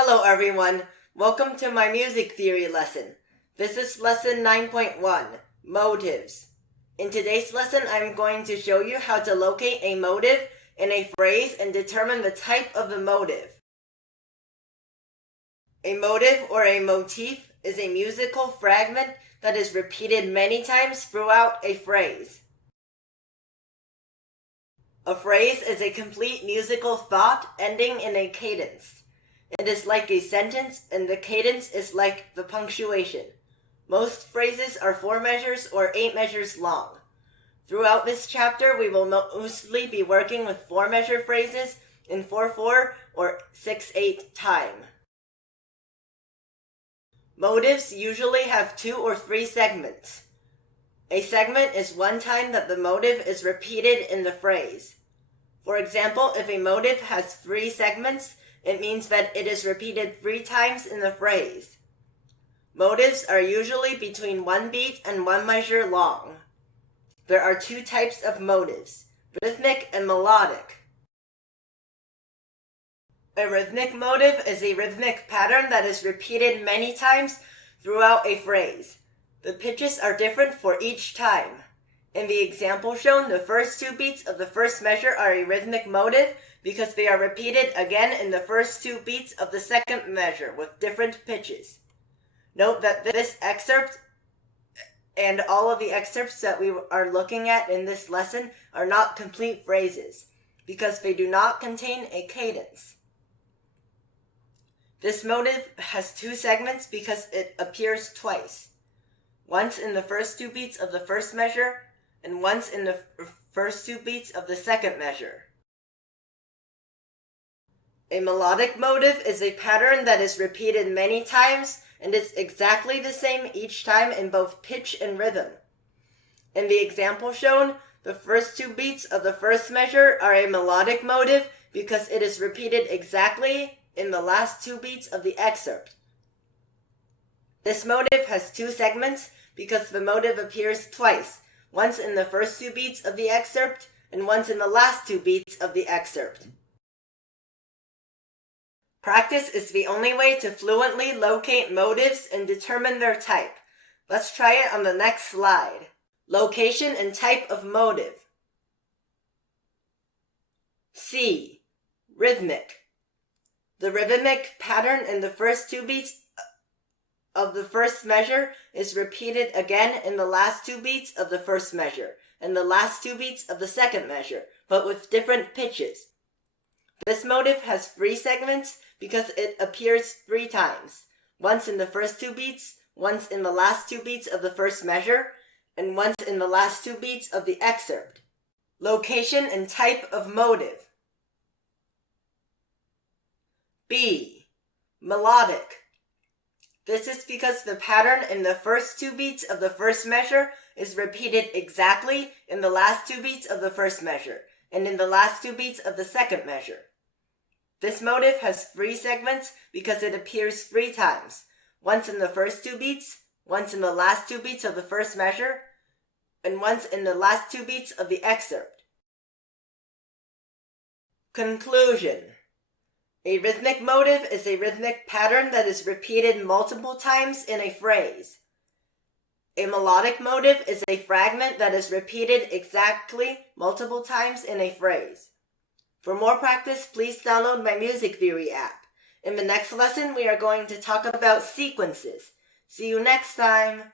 Hello everyone, welcome to my music theory lesson. This is lesson 9.1, motives. In today's lesson, I'm going to show you how to locate a motive in a phrase and determine the type of the motive. A motive or a motif is a musical fragment that is repeated many times throughout a phrase. A phrase is a complete musical thought ending in a cadence. It is like a sentence, and the cadence is like the punctuation. Most phrases are 4 measures or 8 measures long. Throughout this chapter, we will mostly be working with 4-measure phrases in 4/4 or 6/8 time. Motives usually have 2 or 3 segments. A segment is one time that the motive is repeated in the phrase. For example, if a motive has 3 segments, it means that it is repeated 3 times in the phrase. Motives are usually between 1 beat and 1 measure long. There are 2 types of motives, rhythmic and melodic. A rhythmic motive is a rhythmic pattern that is repeated many times throughout a phrase. The pitches are different for each time. In the example shown, the first 2 beats of the first measure are a rhythmic motive because they are repeated again in the first 2 beats of the second measure with different pitches. Note that this excerpt and all of the excerpts that we are looking at in this lesson are not complete phrases because they do not contain a cadence. This motive has 2 segments because it appears twice, once in the first 2 beats of the first measure and once in the first 2 beats of the second measure. A melodic motive is a pattern that is repeated many times and is exactly the same each time in both pitch and rhythm. In the example shown, the first 2 beats of the first measure are a melodic motive because it is repeated exactly in the last 2 beats of the excerpt. This motive has 2 segments because the motive appears twice, once in the first 2 beats of the excerpt and once in the last 2 beats of the excerpt. Practice is the only way to fluently locate motives and determine their type. Let's try it on the next slide. Location and type of motive. C. Rhythmic. The rhythmic pattern in the first 2 beats of the first measure is repeated again in the last 2 beats of the first measure and the last 2 beats of the second measure, but with different pitches. This motive has 3 segments because it appears 3 times, once in the first 2 beats, once in the last 2 beats of the first measure, and once in the last 2 beats of the excerpt. Location and type of motive. B. Melodic. This is because the pattern in the first 2 beats of the first measure is repeated exactly in the last 2 beats of the first measure and in the last 2 beats of the second measure. This motive has 3 segments because it appears 3 times, once in the first 2 beats, once in the last 2 beats of the first measure, and once in the last 2 beats of the excerpt. Conclusion. A rhythmic motive is a rhythmic pattern that is repeated multiple times in a phrase. A melodic motive is a fragment that is repeated exactly multiple times in a phrase. For more practice, please download my music theory app. In the next lesson, we are going to talk about sequences. See you next time!